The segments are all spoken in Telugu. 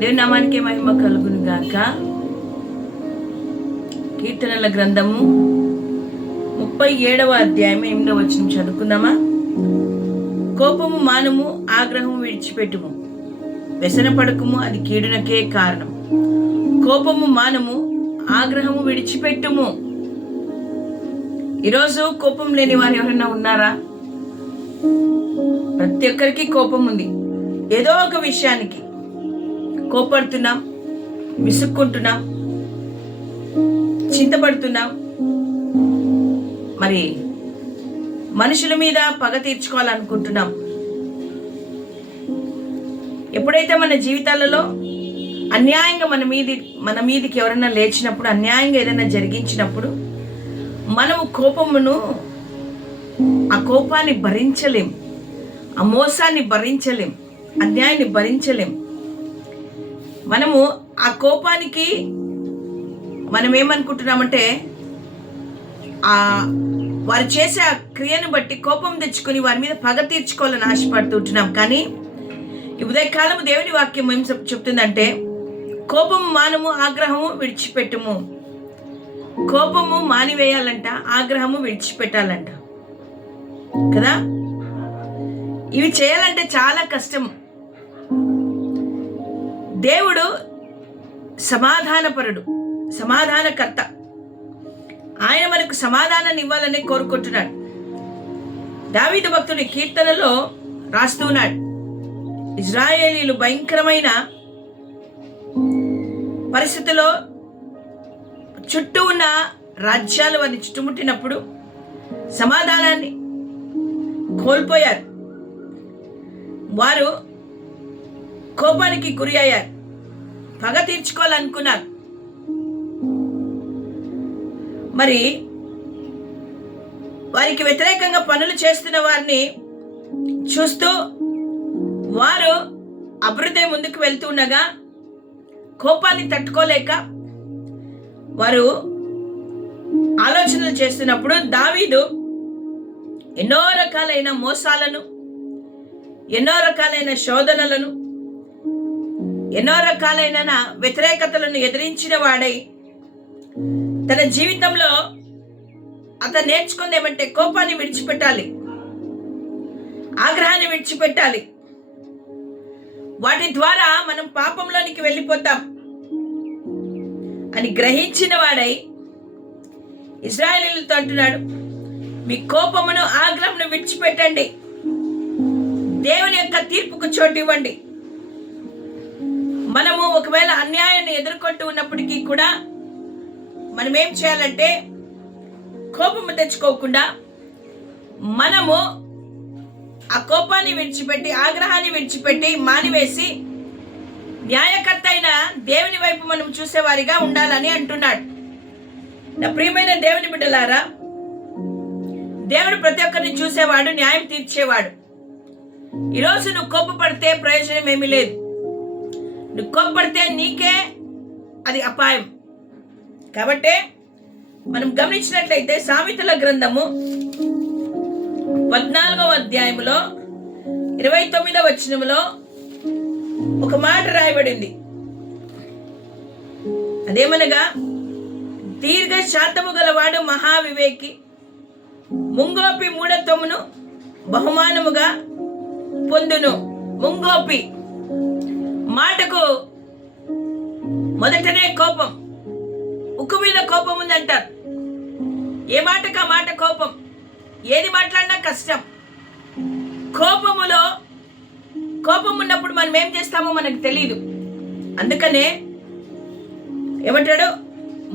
దేవుని నామానికి మహిమ కలుగును గాక. కీర్తనల గ్రంథము ముప్పై ఏడవ అధ్యాయం ఎనిమిదవ వచ్చిన చదువుకుందామా? కోపము మానము ఆగ్రహము విడిచిపెట్టుము. వ్యసన పడకము అది కీడునకే కారణం. కోపము మానము ఆగ్రహము విడిచిపెట్టుము. ఈరోజు కోపం లేని వారు ఎవరైనా ఉన్నారా? ప్రతి ఒక్కరికి కోపం ఉంది. ఏదో ఒక విషయానికి. కోపడుతున్నాం విసుక్కుంటున్నాం చింతపడుతున్నాం. మరి మనుషుల మీద పగ తీర్చుకోవాలనుకుంటున్నాం. ఎప్పుడైతే మన జీవితాలలో అన్యాయంగా మన మీది మన మీదికి ఎవరైనా లేచినప్పుడు అన్యాయంగా ఏదైనా జరిగించినప్పుడు మనము కోపమును ఆ కోపాన్ని భరించలేం ఆ మోసాన్ని భరించలేం అన్యాయాన్ని భరించలేం. మనము ఆ కోపానికి మనం ఏమనుకుంటున్నామంటే ఆ వారు చేసే ఆ క్రియను బట్టి కోపం తెచ్చుకొని వారి మీద పగ తీర్చుకోవాలని ఆశపడుతుంటున్నాం కానీ ఈ ఉదయకాలము దేవుని వాక్యం ఏం చెప్తుందంటే కోపము మానము ఆగ్రహము విడిచిపెట్టుము. కోపము మానివేయాలంట ఆగ్రహము విడిచిపెట్టాలంట. కదా? ఇవి చేయాలంటే చాలా కష్టం. దేవుడు సమాధానపరుడు సమాధానకర్త. ఆయన మనకు సమాధానాన్ని ఇవ్వాలని కోరుకుంటున్నాడు. దావిద భక్తుడి కీర్తనలో రాస్తూ ఉన్నాడు. ఇజ్రాయేలీలు భయంకరమైన పరిస్థితిలో చుట్టూ ఉన్న రాజ్యాలు వారిని చుట్టుముట్టినప్పుడు సమాధానాన్ని కోల్పోయారు. వారు కోపానికి గురి అయ్యారు పగ తీర్చుకోవాలనుకున్నారు మరి వారికి వ్యతిరేకంగా పనులు చేస్తున్న వారిని చూస్తూ వారు అభివృద్ధి ముందుకు వెళ్తుండగా కోపాన్ని తట్టుకోలేక వారు ఆలోచనలు చేస్తున్నప్పుడు దావీదు ఎన్నో రకాలైన మోసాలను ఎన్నో రకాలైన శోధనలను ఎన్నో రకాలైన వ్యతిరేకతలను ఎదిరించిన వాడై తన జీవితంలో అతను నేర్చుకుంది ఏమంటే కోపాన్ని విడిచిపెట్టాలి ఆగ్రహాన్ని విడిచిపెట్టాలి. వాటి ద్వారా మనం పాపంలోనికి వెళ్ళిపోతాం అని గ్రహించిన వాడై ఇజ్రాయలీలతో అంటున్నాడు మీ కోపమును ఆగ్రహమును విడిచిపెట్టండి. దేవుని యొక్క తీర్పుకు చోటు ఇవ్వండి. మనము ఒకవేళ అన్యాయాన్ని ఎదుర్కొంటూ ఉన్నప్పటికీ కూడా మనం ఏం చేయాలంటే కోపము తెచ్చుకోకుండా మనము ఆ కోపాన్ని విడిచిపెట్టి ఆగ్రహాన్ని విడిచిపెట్టి మానివేసి న్యాయకర్త అయిన దేవుని వైపు మనం చూసేవారిగా ఉండాలని అంటున్నాడు. నా ప్రియమైన దేవుని బిడ్డలారా దేవుడు ప్రతి ఒక్కరిని చూసేవాడు న్యాయం తీర్చేవాడు. ఈరోజు నువ్వు కోపపడితే ప్రయోజనం ఏమీ లేదు. నువ్వు కోప్పడితే నీకే అది అపాయం. కాబట్టి మనం గమనించినట్లయితే సామెతల గ్రంథము పద్నాలుగవ అధ్యాయములో ఇరవై తొమ్మిదవ వచనములో ఒక మాట రాయబడింది. అదేమనగా దీర్ఘ శాతము గలవాడు మహావివేకి ముంగోపి మూఢత్వమును బహుమానముగా పొందును. ముంగోపి మాటకు మొదటనే కోపం. ఉక్కు మీద కోపం ఉందంటారు. ఏ మాటకు ఆ మాట కోపం? ఏది మాట్లాడినా కష్టం. కోపములో కోపం ఉన్నప్పుడు మనం ఏం చేస్తామో మనకు తెలియదు అందుకనే ఏమంటాడు?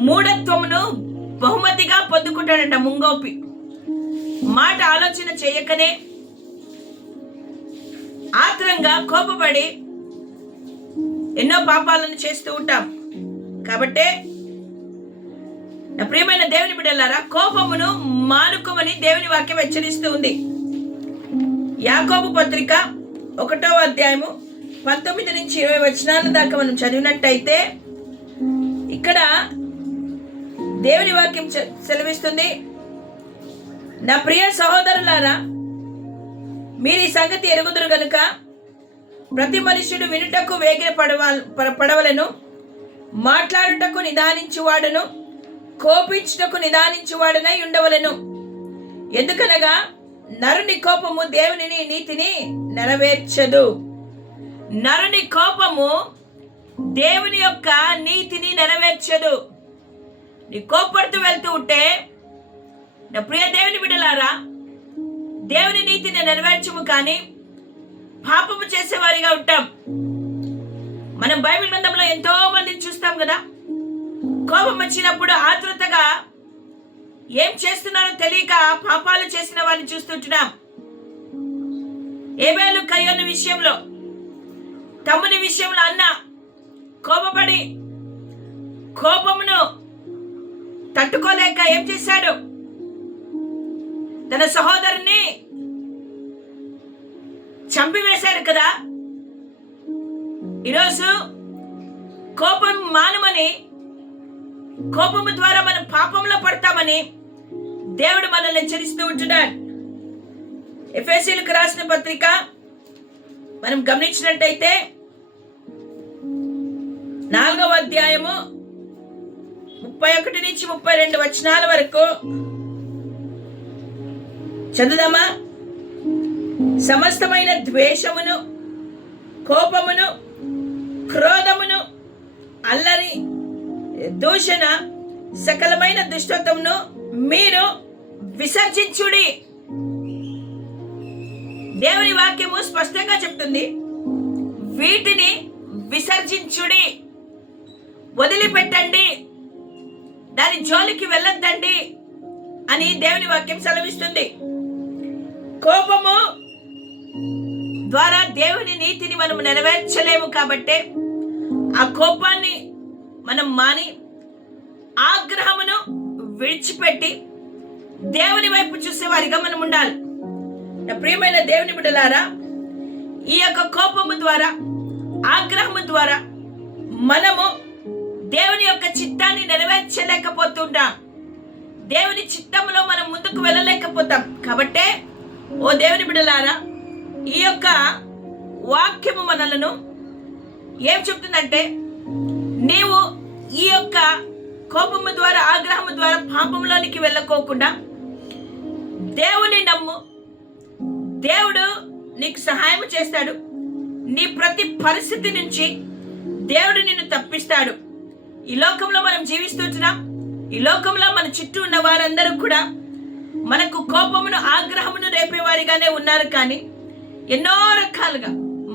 మూఢత్వమును బహుమతిగా పొందుకుంటాడంట ముంగోపి. మాట ఆలోచన చేయకనే ఆత్రంగా కోపపడి ఎన్నో పాపాలను చేస్తూ ఉంటాం. కాబట్టే నా ప్రియమైన దేవుని బిడ్డలారా కోపమును మానుకోమని దేవుని వాక్యం హెచ్చరిస్తూ ఉంది. యాకోబు పత్రిక ఒకటో అధ్యాయము పంతొమ్మిది నుంచి ఇరవై వచనాల దాకా మనం చదివినట్టయితే ఇక్కడ దేవుని వాక్యం సెలవిస్తుంది నా ప్రియ సహోదరులారా మీరు ఈ సంగతి ఎరుగుదురు గనుక ప్రతి మనుషుడు వినుటకు వేగిన పడవ పడవలను మాట్లాడుటకు నిదానించువాడును కోపించుటకు నిదానించువాడనై ఉండవలెను. ఎందుకనగా నరుని కోపము దేవుని నీతిని నెరవేర్చదు. నరుని కోపము దేవుని యొక్క నీతిని నెరవేర్చదు. నీ కోపడుతూ వెళ్తూ ఉంటే నా ప్రియ దేవుని బిడ్డలారా దేవుని నీతిని నెరవేర్చము కానీ పాపము చేసేవారిగా ఉంటాం. మనం బైబిల్ గ్రంథంలో ఎంతో మందిని చూస్తాం కదా? కోపం వచ్చినప్పుడు ఆతృతగా ఏం చేస్తున్నారో తెలియక పాపాలు చేసిన వారిని చూస్తుంటున్నాం ఏబేలు కయ్యోని విషయంలో తమ్ముని విషయంలో అన్న కోపపడి కోపమును తట్టుకోలేక ఏం చేశాడు? తన సహోదరుని చంపివేశారు కదా. ఈరోజు కోపం మానమని కోపము ద్వారా మనం పాపంలో పడతామని దేవుడు మనల్ని హెచ్చరిస్తూ ఉంటున్నాడు. ఎఫ్ఎస్సీలకు రాసిన పత్రిక మనం గమనించినట్టయితే నాలుగవ అధ్యాయము ముప్పై ఒకటి నుంచి ముప్పై రెండు వచనాల వరకు చదువుదామా? సమస్తమైన ద్వేషమును కోపమును క్రోధమును అల్లరి దూషణ సకలమైన దుష్టత్వమును మీరు విసర్జించుడి. దేవుని వాక్యము స్పష్టంగా చెప్తుంది. వీటిని విసర్జించుడి. వదిలిపెట్టండి. దాని జోలికి వెళ్ళొద్దండి అని దేవుని వాక్యం సెలవిస్తుంది. కోపము ద్వారా దేవుని నీతిని మనం నెరవేర్చలేము కాబట్టే ఆ కోపాన్ని మనం మాని ఆగ్రహమును విడిచిపెట్టి దేవుని వైపు చూసేవారిగా మనం ఉండాలి. నా ప్రియమైన దేవుని బిడ్డలారా ఈ యొక్క కోపము ద్వారా ఆగ్రహము ద్వారా మనము దేవుని యొక్క చిత్తాన్ని నెరవేర్చలేకపోతుంటాం. దేవుని చిత్తంలో మనం ముందుకు వెళ్ళలేకపోతాం. కాబట్టే ఓ దేవుని బిడ్డలారా ఈ యొక్క వాక్యము మనలను ఏం చెప్తుందంటే నీవు ఈ యొక్క కోపము ద్వారా ఆగ్రహము ద్వారా పాపంలోనికి వెళ్ళకోకుండా దేవుని నమ్ము. దేవుడు నీకు సహాయం చేస్తాడు. నీ ప్రతి పరిస్థితి నుంచి దేవుడు నిన్ను తప్పిస్తాడు. ఈ లోకంలో మనం జీవిస్తుంటున్నాం ఈ లోకంలో మన చుట్టూ ఉన్న వారందరూ కూడా మనకు కోపమును ఆగ్రహమును రేపేవారిగానే ఉన్నారు కానీ ఎన్నో రకాలుగా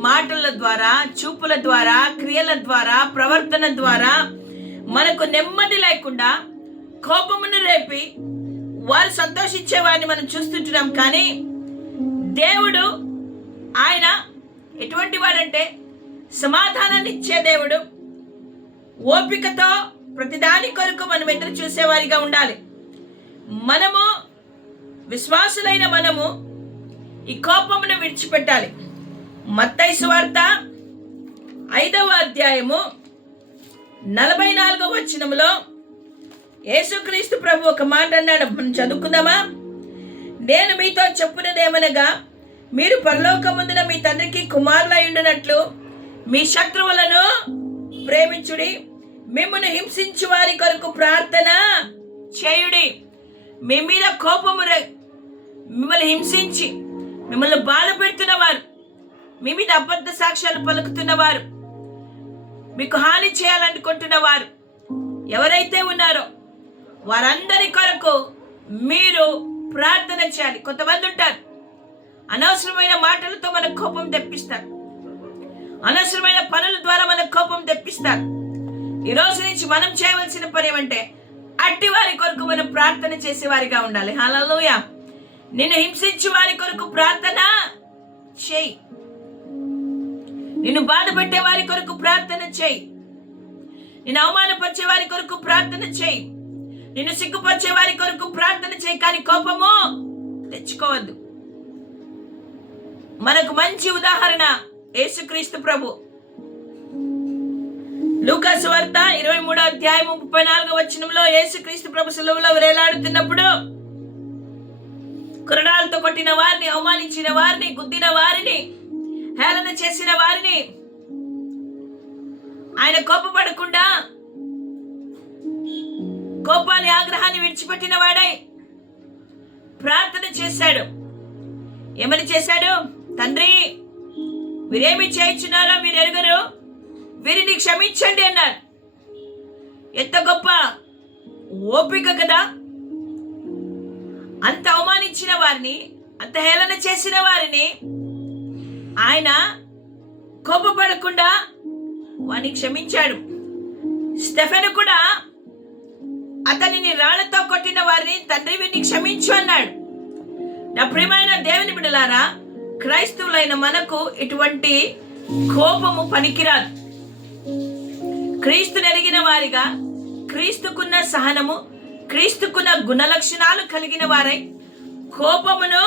మాటల ద్వారా చూపుల ద్వారా క్రియల ద్వారా ప్రవర్తన ద్వారా మనకు నెమ్మది లేకుండా కోపమును రేపి వారు సంతోషించే వారిని మనం చూస్తుంటున్నాం. కానీ దేవుడు ఆయన ఎటువంటి వాడంటే సమాధానాన్ని ఇచ్చే దేవుడు. ఓపికతో ప్రతిదాని కొరకు మనం ఎదురు చూసేవారిగా ఉండాలి. మనము విశ్వాసులైన మనము ఈ కోపమును విడిచిపెట్టాలి. మత్తై సువార్త ఐదవ అధ్యాయము నలభై నాలుగవ వచనములో యేసుక్రీస్తు ప్రభు ఒక మాట అన్నాడు. మనం చదువుకుందామా? నేను మీతో చెప్పున్నదేమనగా మీరు పరలోకముందున మీ తండ్రికి కుమారులయుండునట్లు మీ శత్రువులను ప్రేమించుడి మిమ్మల్ని హింసించు వారి కొరకు ప్రార్థన చేయుడి. మీ మీద కోపము మిమ్మల్ని హింసించి మిమ్మల్ని బాధ పెడుతున్నవారు. మీ మీద అబద్ధ సాక్ష్యాలు పలుకుతున్నవారు. మీకు హాని చేయాలనుకుంటున్నవారు. ఎవరైతే ఉన్నారో వారందరి కొరకు మీరు ప్రార్థన చేయాలి. కొంతమంది ఉంటారు. అనవసరమైన మాటలతో మన కోపం తెప్పిస్తారు. అనవసరమైన పనుల ద్వారా మన కోపం తెప్పిస్తారు. ఈ రోజు నుంచి మనం చేయవలసిన పని ఏమంటే అట్టి వారి కొరకు మనం ప్రార్థన చేసేవారిగా ఉండాలి. హల్లెలూయా. నిన్ను హింసించి వారి కొరకు ప్రార్థన చేయి. నిన్ను బాధ పెట్టే వారి కొరకు ప్రార్థన చేయి. నిన్ను అవమానపరిచే వారి కొరకు ప్రార్థన చేయి. నిన్ను సిగ్గుపరిచే వారి కొరకు ప్రార్థన చేయి కానీ కోపము తెచ్చుకోవద్దు. మనకు మంచి ఉదాహరణ యేసుక్రీస్తు ప్రభు. లూకాస్ వార్త ఇరవై మూడో అధ్యాయం ముప్పై నాలుగో వచనంలో యేసుక్రీస్తు ప్రభు సులువులో వేలాడుతున్నప్పుడు కురడాలతో కొట్టిన వారిని అవమానించిన వారిని గుద్దిన వారిని హేళన చేసిన వారిని. ఆయన కోపపడకుండా కోపాన్ని ఆగ్రహాన్ని విడిచిపెట్టిన వాడై ప్రార్థన చేశాడు. ఏమని చేశాడు? తండ్రి మీరేమి చేయించున్నారో మీరు ఎరుగరు. వీరిని క్షమించండి అన్నారు ఎంత గొప్ప ఓపిక కదా. అంత అవమానించిన వారిని అంత హేళన చేసిన వారిని ఆయన కోపపడకుండా వాని క్షమించాడు. స్టెఫెన్ కూడా అతనిని రాళ్ళతో కొట్టిన వారిని తండ్రి వీరిని క్షమించు అన్నాడు. నా ప్రియమైన దేవుని బిడలారా క్రైస్తవులైన మనకు ఇటువంటి కోపము పనికిరాదు. క్రీస్తు నెరిగిన వారిగా క్రీస్తుకున్న సహనము క్రీస్తుకున్న గుణలక్షణాలు కలిగిన వారై కోపమును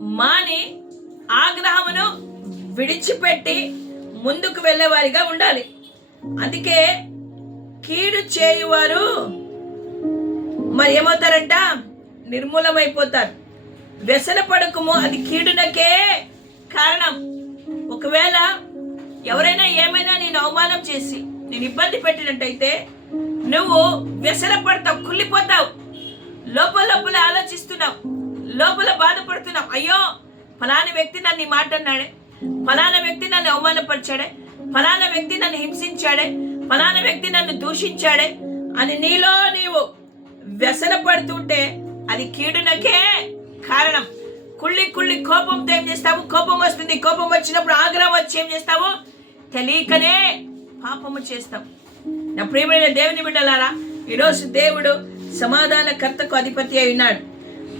మాని ఆగ్రహమును విడిచిపెట్టి ముందుకు వెళ్ళేవారిగా ఉండాలి. అందుకే కీడు చేయువారు మరి ఏమవుతారంట? నిర్మూలమైపోతారు. వ్యసన పడకము అది కీడునకే కారణం. ఒకవేళ ఎవరైనా ఏమైనా నేను అవమానం చేసి నేను ఇబ్బంది పెట్టినట్టయితే నువ్వు వ్యసనపడతావు కుళ్ళిపోతావు. లోపల లోపల ఆలోచిస్తున్నావు. లోపల బాధపడుతున్నావు. అయ్యో ఫలానా వ్యక్తి నన్ను మాట అన్నాడే. ఫలానా వ్యక్తి నన్ను అవమానపరిచాడే. ఫలానా వ్యక్తి నన్ను హింసించాడే. ఫలానా వ్యక్తి నన్ను దూషించాడే అని నీలో నీవు వ్యసన పడుతుంటే అది కీడునకే కారణం. కుళ్ళి కుళ్ళి కోపంతో ఏం చేస్తావు? కోపం వస్తుంది. కోపం వచ్చినప్పుడు ఆగ్రహం వచ్చి ఏం చేస్తావు? తెలియకనే పాపము చేస్తాం నా ప్రియమైన దేవుని బిడ్డలారా ఈరోజు దేవుడు సమాధానకర్తకు అధిపతి అయి ఉన్నాడు.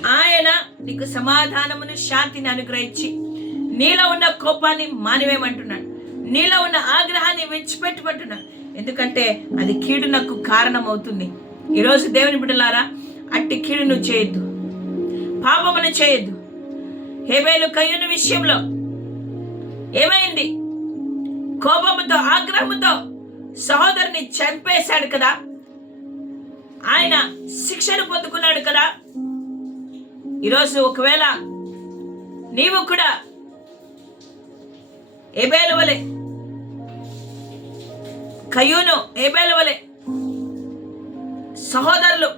ఆయన నీకు సమాధానమును శాంతిని అనుగ్రహించి నీలో ఉన్న కోపాన్ని మానివేయమంటున్నాడు. నీలో ఉన్న ఆగ్రహాన్ని విడిచిపెట్టమంటున్నాడు. ఎందుకంటే అది కీడునకు కారణమవుతుంది. ఈరోజు దేవుని బిడ్డలారా అట్టి కీడును చేయొద్దు. పాపమును చేయొద్దు. హేబేలు కయ్యుని విషయంలో ఏమైంది? కోపముతో ఆగ్రహముతో సహోదరుని చంపేశాడు కదా. ఆయన శిక్షను పొందుకున్నాడు కదా. ఈరోజు ఒకవేళ నీవు కూడా ఏబేలవలే వలె కయ్యూను ఏబేలు వలె సహోదరులు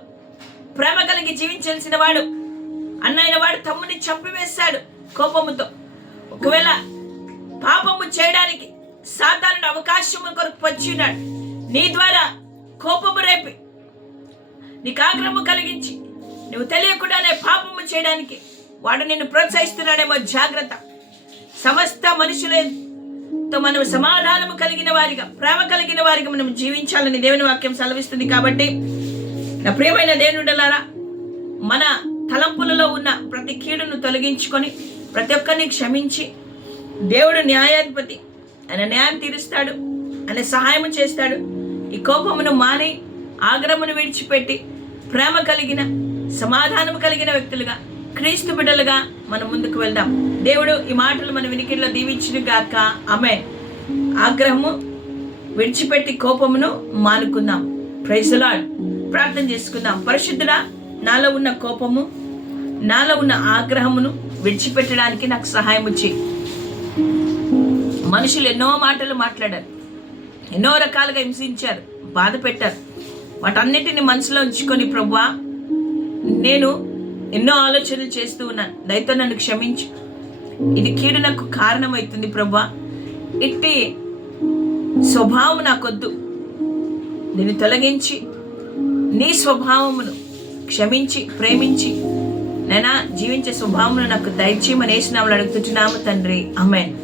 ప్రేమ కలిగి జీవించాల్సిన వాడు అన్నైన వాడు తమ్ముని చంపివేశాడు కోపముతో. ఒకవేళ పాపము చేయడానికి సాధారణ అవకాశము కొరకు వచ్చి నీ ద్వారా కోపము రేపి నీకు ఆగ్రహము కలిగించి నువ్వు తెలియకుండానే పాపము చేయడానికి వాడు నిన్ను ప్రోత్సహిస్తున్నాడేమో జాగ్రత్త. సమస్త మనుషులతో మనం సమాధానము కలిగిన వారిగా ప్రేమ కలిగిన వారిగా మనం జీవించాలని దేవుని వాక్యం సెలవిస్తుంది కాబట్టి నా ప్రియమైన దేవునుడలారా మన తలంపులలో ఉన్న ప్రతి కీడును తొలగించుకొని ప్రతి ఒక్కరిని క్షమించి దేవుడు న్యాయాధిపతి ఆయన న్యాయం తీరుస్తాడు ఆయన సహాయం చేస్తాడు. ఈ కోపమును మాని ఆగ్రహమును విడిచిపెట్టి ప్రేమ కలిగిన సమాధానం కలిగిన వ్యక్తులుగా క్రీస్తు బిడ్డలుగా మనం ముందుకు వెళ్దాం. దేవుడు ఈ మాటలు మన వినికిడిలో దీవించిన గాక. ఆమె ఆగ్రహము విడిచిపెట్టి కోపమును మానుకుందాం. ప్రైజలాడ్ ప్రార్థన చేసుకుందాం. పరిశుద్ధుడా నాలో ఉన్న కోపము నాలో ఉన్న ఆగ్రహమును విడిచిపెట్టడానికి నాకు సహాయం చేయి మనుషులు ఎన్నో మాటలు మాట్లాడారు. ఎన్నో రకాలుగా హింసించారు బాధ పెట్టారు. వాటన్నిటిని మనసులో ఉంచుకొని ప్రభువా నేను ఎన్నో ఆలోచనలు చేస్తూ ఉన్నాను. దయతో నన్ను క్షమించు. ఇది కీడు నాకు కారణమవుతుంది ప్రభా. ఇట్టి స్వభావం నాకొద్దు. నేను తొలగించి నీ స్వభావమును క్షమించి ప్రేమించి నైనా జీవించే స్వభావమును నాకు దయచేయమని వేసినామని అడుగుతున్నాము తండ్రి. అమెన్